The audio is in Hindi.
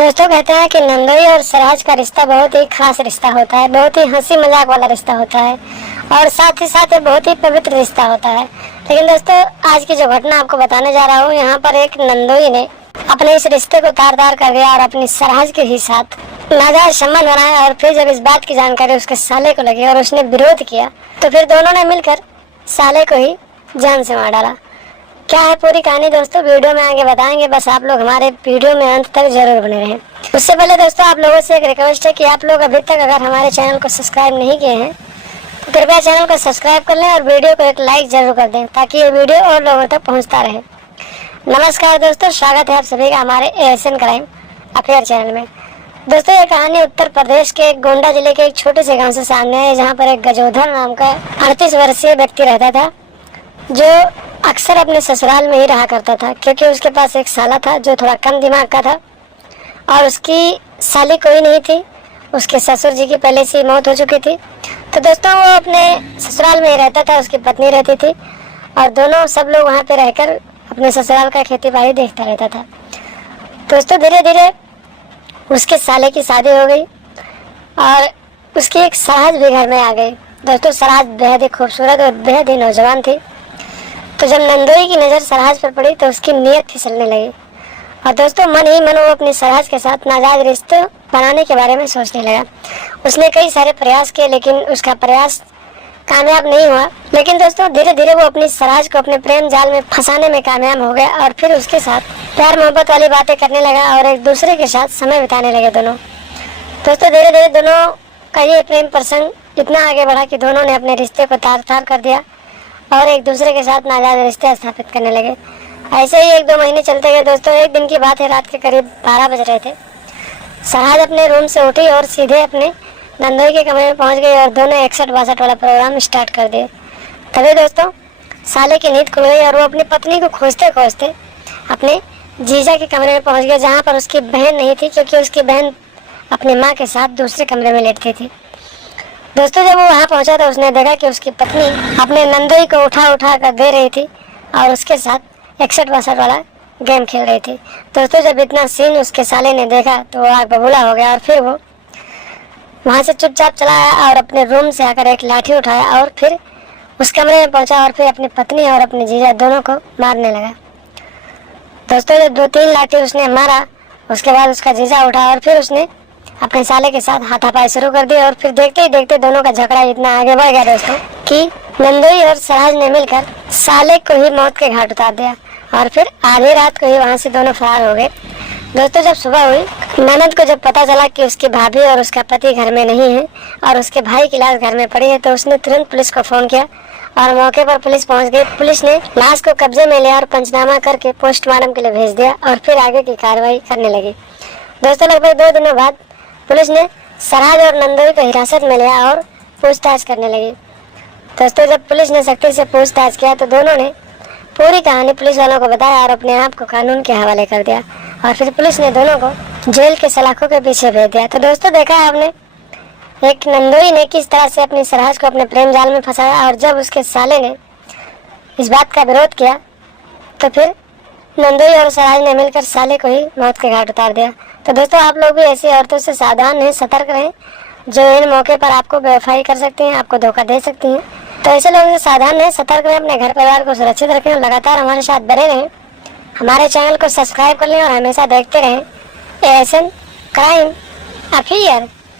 दोस्तों कहते हैं कि नंदोई और सरहज का रिश्ता बहुत ही खास रिश्ता होता है, बहुत ही हंसी मजाक वाला रिश्ता होता है और साथ ही साथ ये बहुत ही पवित्र रिश्ता होता है। लेकिन दोस्तों आज की जो घटना आपको बताने जा रहा हूँ, यहाँ पर एक नंदोई ने अपने इस रिश्ते को तार तार कर दिया और अपनी सरहज के ही साथ नाजायज संबंध बनाया। और फिर जब इस बात की जानकारी उसके साले को लगी और उसने विरोध किया तो फिर दोनों ने मिलकर साले को ही जान से मार डाला। क्या है पूरी कहानी दोस्तों, वीडियो में आगे बताएंगे, बस आप लोग हमारे वीडियो में अंत तक जरूर बने रहें। उससे पहले दोस्तों आप लोगों से एक रिक्वेस्ट है कि आप लोग अभी तक अगर हमारे चैनल को सब्सक्राइब नहीं किए हैं तो कृपया चैनल को सब्सक्राइब कर लें और वीडियो को एक लाइक जरूर कर दें ताकि ये वीडियो और लोगों तक पहुँचता रहे। नमस्कार दोस्तों, स्वागत है आप सभी का हमारे ASN क्राइम अफेयर चैनल में। दोस्तों ये कहानी उत्तर प्रदेश के गोंडा जिले के एक छोटे से गाँव से सामने है, जहाँ पर एक गजोधर नाम का 38 वर्षीय व्यक्ति रहता था, जो अक्सर अपने ससुराल में ही रहा करता था क्योंकि उसके पास एक साला था जो थोड़ा कम दिमाग का था और उसकी साली कोई नहीं थी। उसके ससुर जी की पहले से ही मौत हो चुकी थी। तो दोस्तों वो अपने ससुराल में ही रहता था, उसकी पत्नी रहती थी और दोनों सब लोग वहाँ पे रहकर अपने ससुराल का खेती बाड़ी देखता रहता था। दोस्तों धीरे धीरे उसके साले की शादी हो गई और उसकी एक सरहज भी घर में आ गई। दोस्तों सरहज बेहद ही खूबसूरत और बेहद ही नौजवान थी। तो जब नंदोई की नज़र सरहज पर पड़ी तो उसकी नीयत फिसलने लगी और दोस्तों मन ही मन वो अपनी सरहज के साथ नाजायज रिश्ते बनाने के बारे में सोचने लगा। उसने कई सारे प्रयास किए लेकिन उसका प्रयास कामयाब नहीं हुआ। लेकिन दोस्तों धीरे धीरे वो अपनी सरहज को अपने प्रेम जाल में फंसाने में कामयाब हो गया और फिर उसके साथ प्यार मोहब्बत वाली बातें करने लगा और एक दूसरे के साथ समय बिताने लगे दोनों। दोस्तों धीरे धीरे दोनों का ये प्रेम प्रसंग इतना आगे बढ़ा कि दोनों ने अपने रिश्ते को तार तार कर दिया और एक दूसरे के साथ नाजायज रिश्ते स्थापित करने लगे। ऐसे ही 1-2 महीने चलते गए। दोस्तों एक दिन की बात है, रात के करीब 12 बज रहे थे। सरहज अपने रूम से उठी और सीधे अपने नंदोई के कमरे में पहुंच गई और दोनों 61-62 वाला प्रोग्राम स्टार्ट कर दिए। तभी दोस्तों साले की नींद खुल गई और वो अपनी पत्नी को खोजते खोजते अपने जीजा के कमरे में पहुँच गए, जहाँ पर उसकी बहन नहीं थी क्योंकि उसकी बहन अपनी माँ के साथ दूसरे कमरे में लेटती थी। दोस्तों जब वो वहाँ पहुँचा तो उसने देखा कि उसकी पत्नी अपने नंदोई को उठा उठा कर दे रही थी और उसके साथ 61-62 वाला गेम खेल रही थी। दोस्तों जब इतना सीन उसके साले ने देखा तो वो आग बबूला हो गया और फिर वो वहाँ से चुपचाप चला आया और अपने रूम से आकर एक लाठी उठाया और फिर उस कमरे में पहुँचा और फिर अपनी पत्नी और अपने जीजा दोनों को मारने लगा। दोस्तों जब 2-3 लाठी उसने मारा उसके बाद उसका जीजा उठा और फिर उसने अपने साले के साथ हाथापाई शुरू कर दी और फिर देखते ही देखते दोनों का झगड़ा इतना आगे बढ़ गया दोस्तों कि नंदोई और सरहज ने मिलकर साले को ही मौत के घाट उतार दिया और फिर आधी रात को ही वहाँ से दोनों फरार हो गए। दोस्तों जब सुबह हुई, ननद को जब पता चला कि उसकी भाभी और उसका पति घर में नहीं है और उसके भाई की लाश घर में पड़ी है तो उसने तुरंत पुलिस को फ़ोन किया और मौके पर पुलिस पहुँच गई। पुलिस ने लाश को कब्जे में लिया और पंचनामा करके पोस्टमार्टम के लिए भेज दिया और फिर आगे की कार्रवाई करने लगी। दोस्तों लगभग 2 दिनों बाद पुलिस ने सरहज और नंदोई को हिरासत में लिया और पूछताछ करने लगी। दोस्तों जब पुलिस ने सख्ती से पूछताछ किया तो दोनों ने पूरी कहानी पुलिस वालों को बताया और अपने आप को कानून के हवाले कर दिया और फिर पुलिस ने दोनों को जेल के सलाखों के पीछे भेज दिया। तो दोस्तों देखा है आपने एक नंदोई ने किस तरह से अपनी सरहज को अपने प्रेम जाल में फंसाया और जब उसके साले ने इस बात का विरोध किया तो फिर नंदोई और सरहज ने मिलकर साले को ही मौत के घाट उतार दिया। तो दोस्तों आप लोग भी ऐसी औरतों से सावधान रहें, सतर्क रहें जो इन मौके पर आपको बेवफाई कर सकती हैं, आपको धोखा दे सकती हैं। तो ऐसे लोगों से सावधान रहें, सतर्क रहें, अपने घर परिवार को सुरक्षित रखें और लगातार हमारे साथ बने रहें। हमारे चैनल को सब्सक्राइब कर लें और हमेशा देखते रहें ASN क्राइम अफेयर।